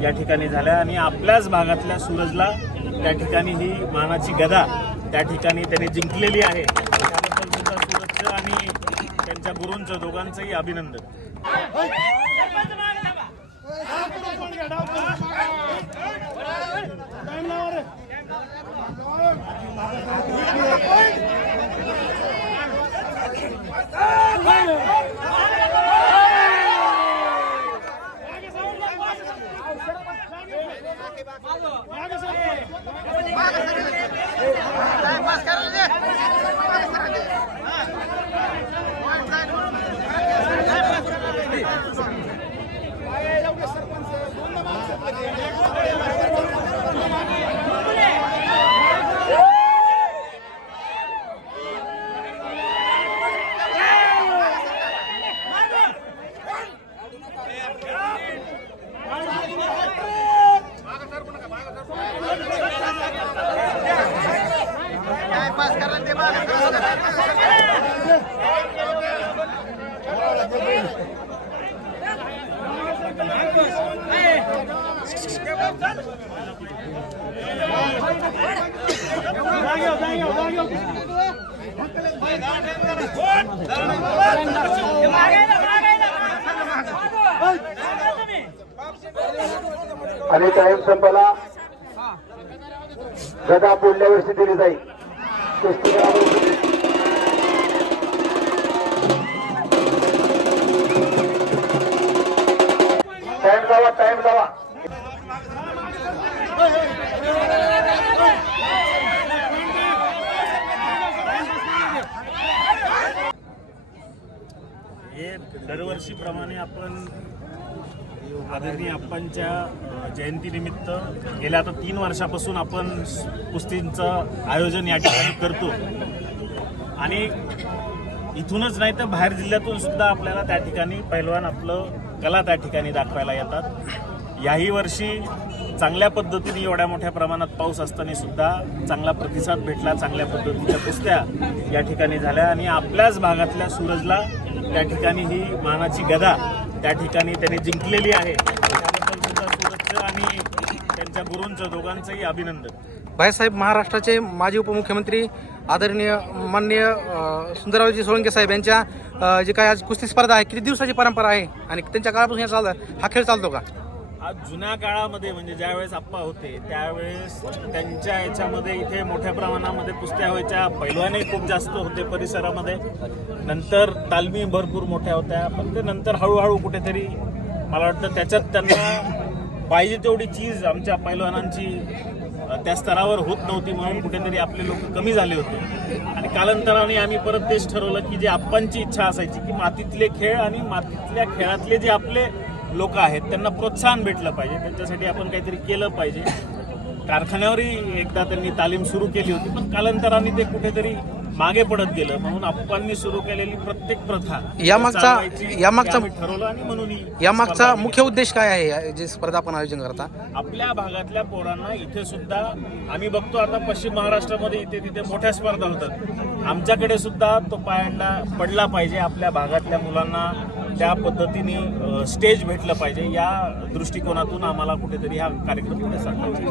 या ठिकाणी झाल्या आणि आपल्याच भागातल्या सूरजला त्या ठिकाणी ही मानाची गदा त्या ठिकाणी त्यांनी जिंकलेली आहे. त्याबद्दल सुद्धा सूरजचं आणि त्यांच्या गुरूंचं दोघांचंही अभिनंदन. आणि टाइम संपाला गदा पुढल्या वर्षी दिली जाईल. हे दरवर्षीप्रमाणे आपण आदरणीय आप्पांच्या जयंतीनिमित्त गेल्या आता तीन वर्षापासून आपण कुस्तींचं आयोजन या ठिकाणी करतो. आणि इथूनच नाही तर बाहेर जिल्ह्यातून सुद्धा आपल्याला त्या ठिकाणी पैलवान आपलं कला त्या ठिकाणी दाखवायला येतात. याही वर्षी चांगल्या पद्धतीने एवढ्या मोठ्या प्रमाणात पाऊस असताना सुद्धा चांगला प्रतिसाद भेटला चांगल्या पद्धतीच्या कुस्त्या या ठिकाणी झाल्या आणि आपल्याच भागातल्या सूरजला त्या ठिकाणी ही मानाची गदा त्या ठिकाणी त्यांनी जिंकलेली आहे. त्याबद्दल सुद्धा सूरजचं आणि त्यांच्या गुरूंचं दोघांचंही अभिनंदन. भाईसाहेब महाराष्ट्राचे माजी उपमुख्यमंत्री आदरणीय माननीय सुंदररावजी सोळंके साहेब यांच्या जे काय आज कुस्ती स्पर्धा आहे किती दिवसाची परंपरा आहे आणि त्यांच्या काळापासून हे चालू हा खेळ चालतो का? आज जुन्या काळामध्ये म्हणजे ज्यावेळेस आप्पा होते त्यावेळेस त्यांच्या याच्यामध्ये इथे मोठ्या प्रमाणामध्ये कुस्त्या व्हायच्या. पैलवाने खूप जास्त होते परिसरामध्ये. नंतर तालमी भरपूर मोठ्या होत्या. पण ते नंतर हळूहळू कुठेतरी मला वाटतं त्याच्यात त्यांना पाहिजे तेवढी चीज आमच्या पैलवानांची त्या स्तरावर होत नव्हती म्हणून कुठेतरी आपले लोक कमी झाले होते. आणि कालांतराने आम्ही परत तेच ठरवलं की जे आप्पांची इच्छा असायची की मातीतले खेळ आणि मातीतल्या खेळातले जे आपले लोक आहेत त्यांना प्रोत्साहन भेटलं पाहिजे. त्यांच्यासाठी आपण काहीतरी केलं पाहिजे. कारखान्यावरही एकदा त्यांनी तालीम सुरू केली होती पण कालांतराने ते कुठेतरी मागे पडत गेलं. म्हणून आप्पांनी सुरू केलेली प्रत्येक प्रथा यामागचा- यामागचा- ठरवलं आणि म्हणून या मागचा स्पर्धा मुख्य उद्देश काय आहे या- जे स्पर्धा आपण आयोजन करता? आपल्या भागातल्या पोरांना इथे सुद्धा आम्ही बघतो आता पश्चिम महाराष्ट्रामध्ये इथे तिथे मोठ्या स्पर्धा होतात. आमच्याकडे सुद्धा तो पायंडा पडला पाहिजे आपल्या भागातल्या मुलांना त्या पद्धतीने स्टेज भेटलं पाहिजे. या दृष्टिकोनातून आम्हाला कुठेतरी हा कार्यक्रम पुढे सांगायचा